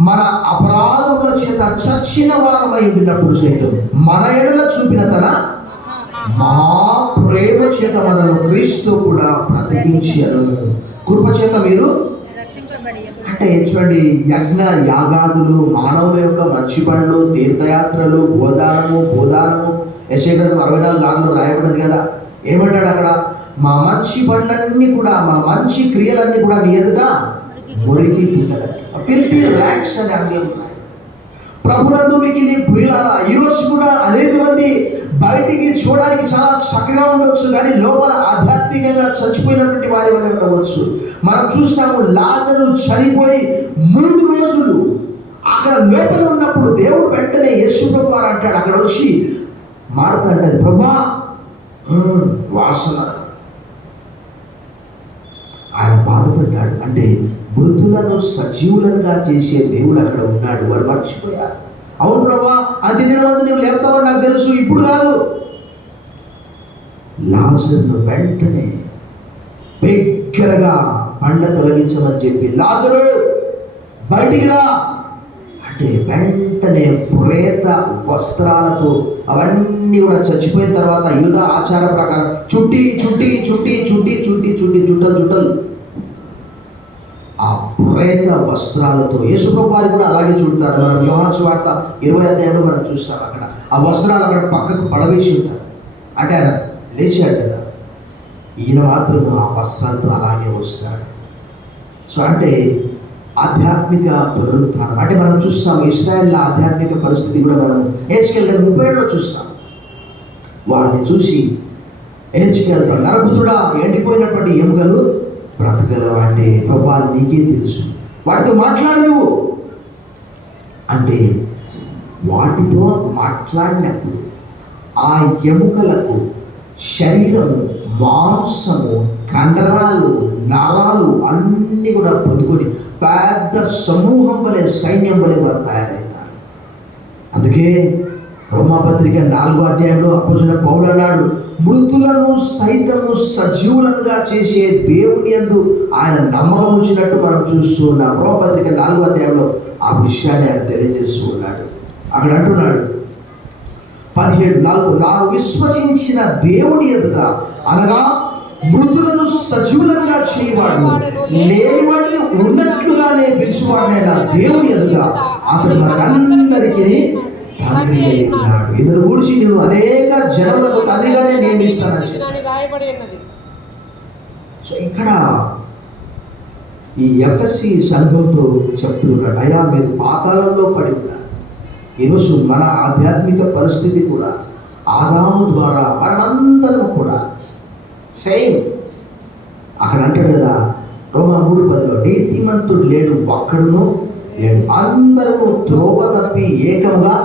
మన అపరాధముల చేత చచ్చిన వారమై ఉన్నప్పుడు సైతం మన ఎడల చూపిన తన మహాప్రేమ చేత మనలో క్రీస్తు కూడా బ్రతికించాను, కృప చేత మీరు. అంటే చూడండి, యజ్ఞ యాగాదులు, మానవుల యొక్క మంచి పనులు, తీర్థయాత్రలు, భూదానము యెషయా 64:6 రాయబడింది కదా. ఏమంటాడు అక్కడ, మా మంచి పనులన్నీ కూడా, మా మంచి క్రియలన్నీ కూడా నీ ఎదుట మురికి గుంటలు, ఫిల్తీ ర్యాక్స్ అని ఆంగ్లం. ప్రభునందు మిక్కిలి ప్రియులారా, ఈరోజు కూడా అనేక మంది బయటికి చూడడానికి చాలా చక్కగా ఉండవచ్చు, కానీ లోపల ఆధ్యాత్మికంగా చచ్చిపోయినటువంటి వారి వల్ల ఉండవచ్చు. మనం చూసాము, లాజరు చనిపోయి 3 రోజులు అక్కడ లోపల ఉన్నప్పుడు దేవుడు వెంటనే యేసు ప్రభువు అంటాడు, అక్కడ వచ్చి మాట్లాడాడు, ప్రభా వాసన. ఆయన బాధపడ్డాడు. అంటే మృతులను సజీవులుగా చేసే దేవుడు అక్కడ ఉన్నాడు. వారు మర్చిపోయారు. అవును ప్రభా, అంత్య దినమందు నువ్వు లేపుతావని నాకు తెలుసు, ఇప్పుడు కాదు. లాజరును వెంటనే బిగ్గరగా బండ తొలగించమని చెప్పి, లాజరు బయటికి రా అంటే వెంటనే ప్రేత వస్త్రాలతో అవన్నీ కూడా చచ్చిపోయిన తర్వాత యూదా ఆచార ప్రకారం చుట్టి చుట్టలు ఆ ప్రేత వస్త్రాలతో, యేసుప్రభు వారు కూడా అలాగే చుడతారు. మనం యోహాను సువార్త 20వ అధ్యాయంలో మనం చూస్తాం. అక్కడ ఆ వస్త్రాలు అక్కడ పక్కకు పడవేసి ఉంటారు. అంటే ఆయన లేచాడు కదా, ఈయన మాత్రం ఆ వస్త్రాలతో అలాగే వస్తాడు. సో అంటే ఆధ్యాత్మిక పునరుత్థానం అంటే మనం చూస్తాం. ఇశ్రాయేల్ ఆధ్యాత్మిక పరిస్థితి కూడా మనం హెచ్కేల్ 37లో చూస్తాం. వారిని చూసి హెచ్కేల్ నరపుత్రుడా, ఎండిపోయినటువంటి ఎముకలు బ్రతకగలవా అంటే, ప్రభా నీకే తెలుసు, వాటితో మాట్లాడు నువ్వు అంటే, వాటితో మాట్లాడినప్పుడు ఆ ఎముకలకు శరీరము, మాంసము, కండరాలు, నరాలు అన్నీ కూడా పొందుకొని పెద్ద సమూహం వలె, సైన్యం వలె వారు తయారవుతారు. అందుకే రోమాపత్రిక 4వ అధ్యాయంలో అపోస్తలుడైన పౌలు అన్నాడు, మృతులను సైతము సజీవులంగా చేసే దేవుని యందు ఆయన నమ్మకం ఉంచినట్టు మనం చూస్తూ ఉన్నాం. రోమాపత్రిక 4వ అధ్యాయంలో ఆ విషయాన్ని ఆయన తెలియజేస్తూ ఉన్నాడు. అక్కడ అంటున్నాడు 17:4, నా విశ్వసించిన దేవుని ఎదుట అనగా మృతులను సజీవులంగా చేయవాడు, లేని వాటిని ఉన్నట్లుగానే పిలుచువాడైన దేవుని ఎదుట అతడు మనందరికీ తండ్రి అయినాడు. ఇద్దరు గురించి నేను అనేక జనములకు తండ్రిగానే నియమిస్తానని. సో ఇక్కడ ఈ ఎఫ్ఎస్సి సంఘంతో చెప్తున్నాడు, అయ్యా మీరు పాతాళంలో పడి ఉన్నారు. ఈరోజు మన ఆధ్యాత్మిక పరిస్థితి కూడా ఆదాము ద్వారా మనమందరం కూడా సేమ్. అక్కడ అంటాడు కదా రోమా 3:10, నీతిమంతుడు లేడు, ఒక్కడును లేడు, అందరూ త్రోవ తప్పి ఏకంగా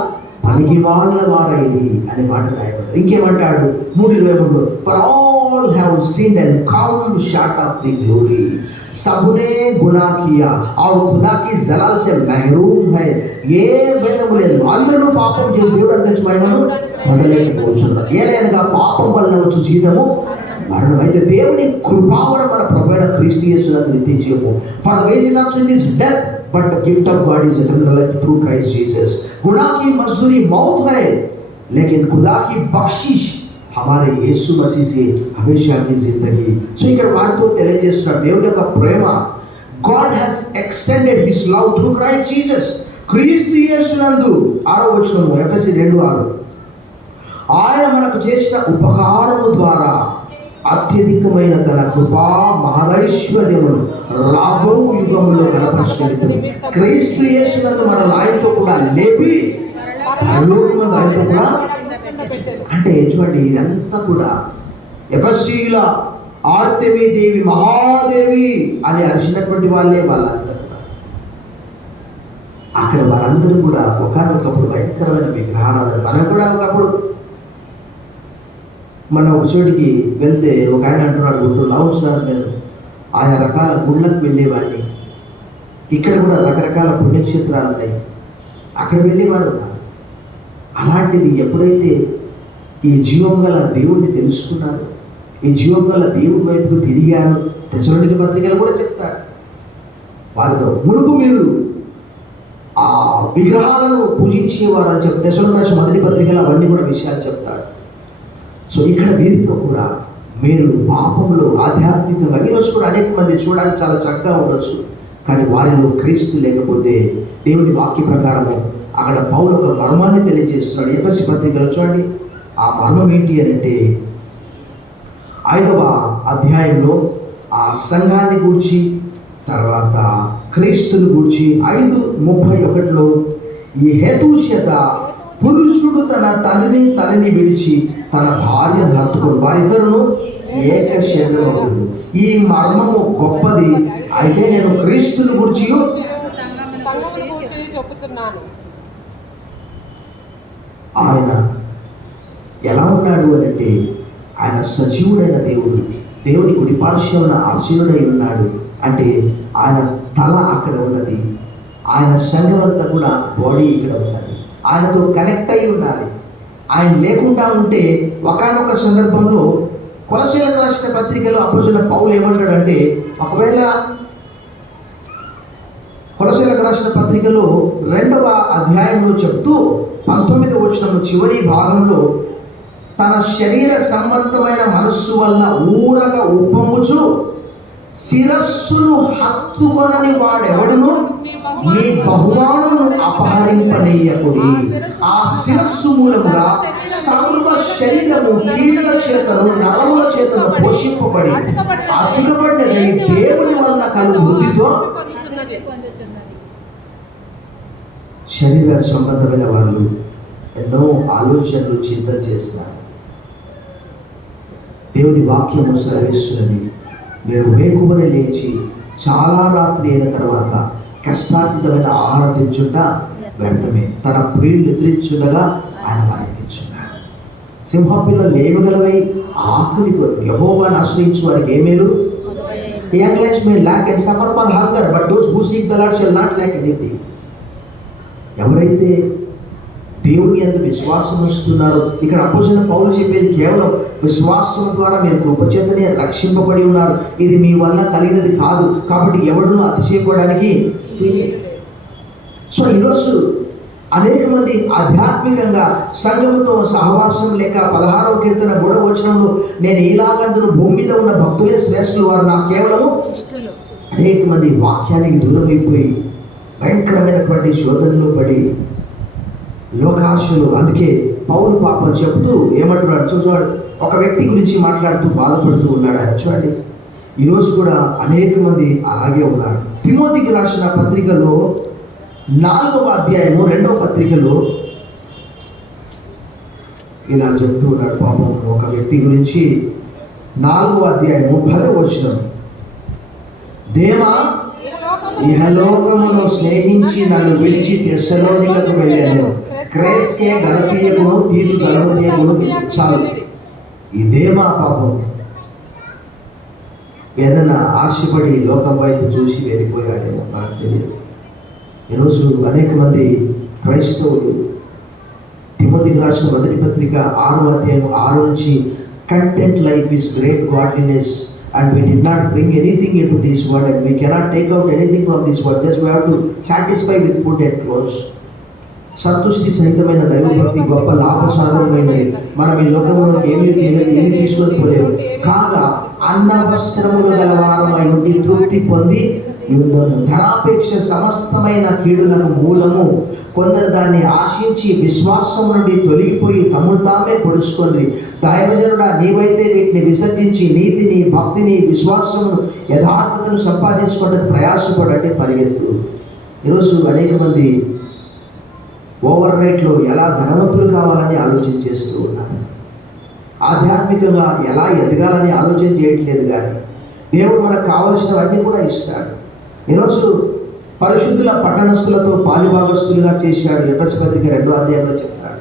పనికి వాళ్ళ వారైంది అనే మాట రాయబడ్డది. ఇంకేమంటాడు 3:23, for all have sinned and come short of the glory, सबने गुनाह किया और खुदा की जलाल से महरूम है. ఏ భేదము లేదు, అందరూ పాపం చేసి దేవుడు అందించి మహిమను పొందలేకపోతున్నారు. ఏలైనగా పాపం వల్ల వచ్చి జీతము మరణం. అయితే దేవుని కృపావరం మన ప్రభువైన క్రీస్తు యేసునందు నిత్య జీవము. For the wages of sin is death but the gift of God is eternal life through Christ Jesus. गुनाह की मजदूरी मौत है, लेकिन खुदा की बख्शिश हमारे యేసు మసీహ్ से हमेशा की जिंदगी. సో ఇక్కడ వారితో తెలియజేస్తున్నాడు దేవుని యొక్క ప్రేమ. God has extended his love through Christ Jesus. క్రీస్తు యేసునందు 6వ వచనము ఎఫెసీ 2:6, ఆయన మనకు చేసిన ఉపకారము ద్వారా అత్యధికమైన తన కృపా మహదైశ్వర్యమును రాబో యుగములో కనపరచుకుంటుంది. క్రీస్తు యేసునందు మన ఆయనతో కూడా లేపి పరలోకమందు ఆయనతో కూడా అంటే చూడండి, ఇదంతా కూడా ఎఫెసీయుల ఆర్తెమీ దేవి మహాదేవి అని అరిచినటువంటి వాళ్ళే వాళ్ళంతా కూడా. అక్కడ వారందరూ కూడా ఒకనొకప్పుడు భయంకరమైన విగ్రహారాధన. మనం కూడా ఒకప్పుడు మనం ఒక చోటికి వెళ్తే ఒక ఆయన అంటున్నాడు, గుంటూరులో ఉంటున్నారు, నేను ఆయా రకాల గుళ్ళకు వెళ్ళేవాడిని. ఇక్కడ కూడా రకరకాల పుణ్యక్షేత్రాలు ఉన్నాయి, అక్కడ వెళ్ళేవారు ఉన్నారు. అలాంటిది ఎప్పుడైతే ఈ జీవం గల దేవుణ్ణి తెలుసుకున్నారు, ఈ జీవం గల దేవుని వైపు తిరిగారు, తెసలోనికీ పత్రికలు కూడా చెప్తాడు. వారితో మునుపు మీరు ఆ విగ్రహాలను పూజించేవారు అని చెప్పి తెసలోనికీ మొదటి పత్రికలు అవన్నీ కూడా విషయాలు చెప్తాడు. సో ఇక్కడ వీరితో కూడా మీరు పాపంలో ఆధ్యాత్మికంగా ఈరోజు కూడా అనేక మంది చూడడానికి చాలా చక్కగా ఉండొచ్చు, కానీ వారిలో క్రీస్తు లేకపోతే దేవుని వాక్య ప్రకారము అక్కడ పౌలు ఒక మర్మాన్ని తెలియజేస్తున్నాడు. ఎఫెసీ పత్రికలో చూడండి, ఆ మర్మం ఏంటి అని అంటే 5వ అధ్యాయంలో ఆ సంఘాన్ని గూర్చి, తర్వాత క్రీస్తుని గూర్చి 5:31లో ఈ హేతుచేత పురుషుడు తన తల్లిని విడిచి తన భార్యను హత్తుకొని వారిద్దరును ఏక శరీరమగుదురు. ఈ మర్మము గొప్పది, అయితే నేను క్రీస్తుని గూర్చి చెప్పుతున్నాను. ఆయన ఎలా ఉన్నాడు అని అంటే ఆయన సజీవుడైన దేవుడు, దేవుని కుడిపార్శ్వమున ఆసీనుడై ఉన్నాడు. అంటే ఆయన తల అక్కడ ఉన్నది, ఆయన శరీరం అంతా కూడా బాడీ ఇక్కడ ఉన్నది. ఆయనతో కనెక్ట్ అయి ఉండాలి. ఆయన లేకుండా ఉంటే ఒకానొక సందర్భంలో కొలస్సీలకు రాసిన పత్రికలో అపోస్తలుడైన పౌలు ఏమంటాడంటే, ఒకవేళ కొలస్సీలకు రాసిన పత్రికలో 2వ అధ్యాయంలో చెప్తూ 19వ వచనం చివరి భాగంలో, తన శరీర సంబంధమైన మనస్సు వల్ల ఊరగా ఉప్పొంగుచు శిరస్సును హత్తుకొనని వాడెవడును మీ బహుమానమును అపహరింపనీయకుడి. ఆ శిరస్సు మూలముగా సర్వ శరీరము కీళ్ళ చేతను నరముల చేతను పోషింపబడి అధికపడినది దేవుని వలన కలుగు వృద్ధితో శరీర సంబంధమైన వాళ్ళు ఎన్నో ఆలోచనలు చింతన చేస్తారు. దేవుని వాక్యము సెలవిస్తున్నది, మీరు వేకువని లేచి చాలా రాత్రి అయిన తర్వాత కష్టార్జితమైన ఆహారం తెచ్చుట వ్యర్థమే, తన ప్రియులు నిద్రించుండగా ఆయన వారికిచ్చున్నాడు. సింహపిల్లలు లేవగలవై ఆకలి యెహోవాను ఆశ్రయించు వారికి ఏమేలు. Young lions may lack and suffer for hunger, but those who seek the Lord shall not lack anything. ఎవరైతే దేవుని యందు విశ్వాసం ఉంచుతున్నారో, ఇక్కడ అపోస్తలుడైన పౌలు చెప్పేది కేవలం విశ్వాసం ద్వారా మీరు కృపచేతనే రక్షింపబడి ఉన్నారు, ఇది మీ వల్ల కలిగినది కాదు, కాబట్టి ఎవడును అతిశయపడడానికి. సో ఈరోజు అనేక మంది ఆధ్యాత్మికంగా సంఘంతో సహవాసం లేక 16వ కీర్తన 3వ వచనంలో, నేను ఇలాగందును భూమి మీద ఉన్న భక్తులే శ్రేష్ఠులు, వారు నాకు కేవలము. అనేక మంది వాక్యానికి దూరం అయిపోయి భయంకరమైనటువంటి శోధనలో పడి లోకాశలు. అందుకే పౌలు పాపం చెప్తూ ఏమంటున్నాడు చూడండి, ఒక వ్యక్తి గురించి మాట్లాడుతూ బాధపడుతూ ఉన్నాడు. ఆయన చూడండి, ఈరోజు కూడా అనేక మంది అలాగే ఉన్నారు. తిమోతికి రాసిన పత్రికలో 4వ అధ్యాయము 2వ పత్రికలో ఇలా చెప్తూ ఉన్నాడు పాపం ఒక వ్యక్తి గురించి. 4వ అధ్యాయము 10వ వచనం, దేమా ఇహలోకమును స్నేహించి నన్ను విడిచి తెస్సలోనికకు వెళ్ళాను, క్రేస్కే గలతీయకును తీతు గలతీయకును చాలు. ఇదేమా పాపం ఏదైనా ఆశపడి లోకం వైపు చూసి వెళ్ళిపోయాడేమో నాకు తెలియదు. ఈరోజు అనేక మంది క్రైస్తవులు తిమోతికి రాసిన 1వ పత్రిక 6వ అధ్యాయం 6 నుంచి, content life is great godliness and we did not bring anything into this world and we cannot take out anything from this world, just we have to satisfy with food and clothes. సంతుష్టి సహితమైన దైవభక్తి గొప్ప లాభసాధనమైనది. మనం ఈ లోకంలో ఏమి తీసుకొని పోలేము, కాగా అన్న వస్త్రములు గలవారమై ఉండి తృప్తి పొంది యుద్ధము. ధనాపేక్ష సమస్తమైన కీడులకు మూలము. కొందరు దాన్ని ఆశించి విశ్వాసం నుండి తొలగిపోయి తమను తామే పొడుచుకొని, దైవజనుడా నీవైతే వీటిని విసర్జించి నీతిని, భక్తిని, విశ్వాసమును, యథార్థతను సంపాదించుకోవడానికి ప్రయాసపడంటే పరిగెత్తు. ఈరోజు అనేక మంది ఓవర్ నైట్లో ఎలా ధనవంతులు కావాలని ఆలోచన చేస్తూ ఉన్నారు. ఆధ్యాత్మికంగా ఎలా ఎదగాలని ఆలోచన చేయట్లేదు. కానీ దేవుడు మనకు కావలసినవన్నీ కూడా ఇస్తాడు. ఈరోజు పరిశుద్ధుల పట్టణస్థులతో పాలిభాగస్తులుగా చేశాడు. ఎఫెసీ పత్రిక 2వ అధ్యాయంలో చెప్తాడు.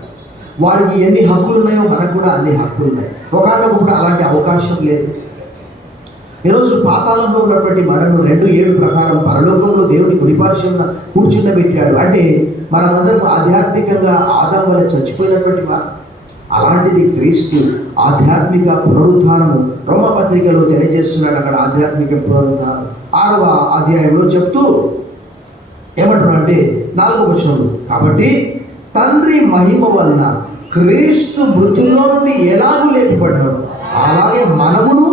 వారికి ఎన్ని హక్కులు ఉన్నాయో మనకు కూడా అన్ని హక్కులు ఉన్నాయి. ఒకనొకప్పుడు అలాంటి అవకాశం లేదు. ఈరోజు పాతాళంలో ఉన్నటువంటి మనను 2:7 ప్రకారం పరలోకంలో దేవుని కుడిపార్శ్వమున కూర్చుండబెట్టాడు. అంటే మనమందరం ఆధ్యాత్మికంగా ఆదాము వలె చచ్చిపోయినటువంటి వారు. అలాంటిది క్రీస్తు ఆధ్యాత్మిక పునరుత్థానము రోమపత్రికలో తెలియజేస్తున్నాడు. అక్కడ ఆధ్యాత్మిక పునరుత్థానం 6వ అధ్యాయంలో చెప్తూ ఏమంటున్నాడంటే 4వ వచనం, కాబట్టి తండ్రి మహిమ వలన క్రీస్తు మృతుల్లో నుండి ఎలాగూ లేపబడ్డాడు, అలాగే మనమును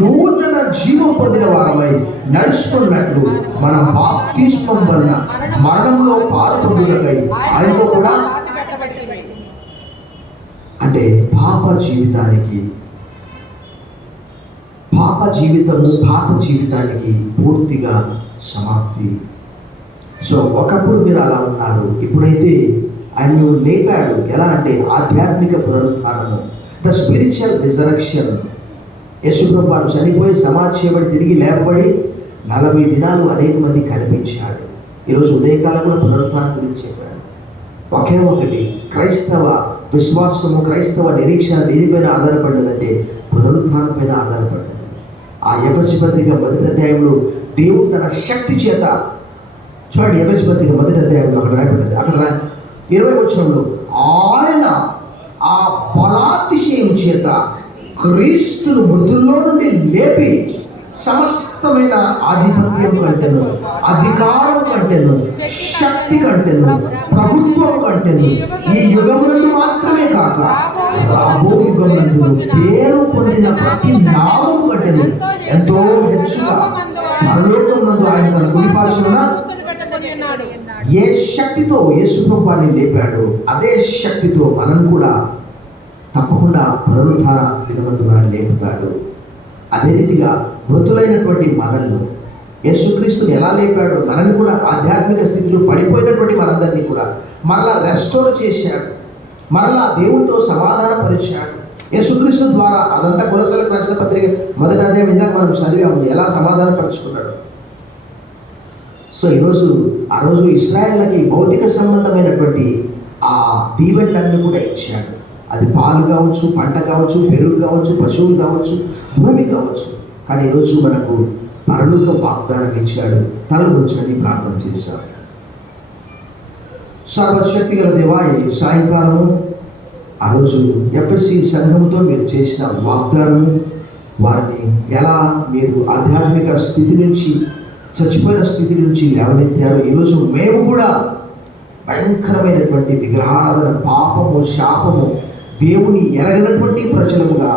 నూతన జీవం పొందిన వారమై నడుచుకున్నట్లు మనం బాప్తిస్మం వలన మరణంలో పాల్పొందుటకై ఆయనతో కూడా. అంటే పాప జీవితము పాప జీవితానికి పూర్తిగా సమాప్తి. సో ఒకప్పుడు మీరు అలా ఉన్నారు, ఇప్పుడైతే ఆయన లేపాడు. ఎలా అంటే ఆధ్యాత్మిక పునరుత్థానము, ద స్పిరిచువల్ రిజరక్షన్. యేసుప్రభువు వారు చనిపోయి సమాధి చేయబడి తిరిగి లేపబడి 40 దినాలు అనేక మంది కనిపించాడు. ఈరోజు ఉదయకాలం కూడా పునరుత్థానం గురించి చెప్పాడు. ఒకే ఒకటి, క్రైస్తవ విశ్వాసము, క్రైస్తవ నిరీక్షణ దేనిపైన ఆధారపడ్డదంటే పునరుత్థానం పైన ఆధారపడ్డది. ఆ ఎఫెసీ పత్రిక 1వ అధ్యాయంలో దేవుడు తన శక్తి చేత, చూడండి, ఎఫెసీ పత్రిక 1వ అధ్యాయంలో అక్కడ రాయబడ్డది. అక్కడ 20వ వచనంలో ఆయన ఆ బలాతిశయం చేత క్రీస్తును మృతుల్లో నుండి లేపి సమస్తమైన ఆధిపత్యం కంటేను, అధికారం కంటేను, శక్తి కంటేను, ప్రభుత్వం కంటేను, ఈ యుగమునందు మాత్రమే కాక రాబో యుగమునందు పేరు పొందిన ప్రతి నామం కంటేను ఎంతో హెచ్చుగా పరలోకం నందు ఆయన తన కుడి పార్శ్వన ఏ శక్తితో యేసుప్రభువుని లేపాడు, అదే శక్తితో మనం కూడా తప్పకుండా పునరుత్థాన దినమందు వారిని లేపుతాడు. అదే రీతిగా మృతులైనటువంటి మనల్ని యేసుక్రీస్తుని ఎలా లేపాడు, మనల్ని కూడా ఆధ్యాత్మిక స్థితిలో పడిపోయినటువంటి మనందరినీ కూడా మరలా రెస్టోర్ చేశాడు, మరలా దేవునితో సమాధానపరిచాడు యేసుక్రీస్తు ద్వారా. అదంతా కొలసలకు రాసిన పత్రిక 1వ అధ్యాయం ఇందాక మనం చదివాము, ఎలా సమాధానపరుచుకున్నాడు. సో ఆ రోజు ఇశ్రాయేలుకి భౌతిక సంబంధమైనటువంటి ఆ దీవెనలన్నీ కూడా ఇచ్చాడు. అది పాలు కావచ్చు, పంట కావచ్చు, పెరుగు కావచ్చు, పశువులు కావచ్చు, భూమి కావచ్చు. కానీ ఈరోజు మనకు పరలోక వాగ్దానం ఇచ్చాడు. తలవంచుకొని ప్రార్థన చేశాడు. సర్వశక్తి గల దేవా, ఈ సాయంకాలము ఆ రోజు ఎఫ్ఎస్సి సంఘంతో మీరు చేసిన వాగ్దానము, వారిని ఎలా మీరు ఆధ్యాత్మిక స్థితి నుంచి, చచ్చిపోయిన స్థితి నుంచి లేవనెత్తారు. ఈరోజు మేము కూడా భయంకరమైనటువంటి విగ్రహారాధన, పాపము, శాపము, దేవుని ఎరగనటువంటి ప్రజలుగా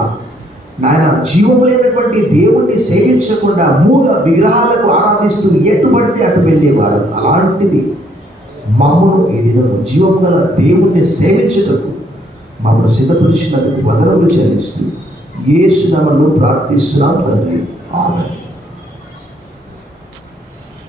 నాయన, జీవం లేనటువంటి దేవుణ్ణి సేవించకుండా మూగ విగ్రహాలకు ఆరాధిస్తూ ఎటు పడితే అటు వెళ్ళేవారు. అలాంటిది మమ్మను ఈ దినము జీవం గల దేవుణ్ణి సేవించుటకు మమ్మల్ని సిద్ధపరిచినందుకు వందనములు చెల్లిస్తూ యేసు నామములో ప్రార్థిస్తున్నాం తండ్రి. ఆమేన్.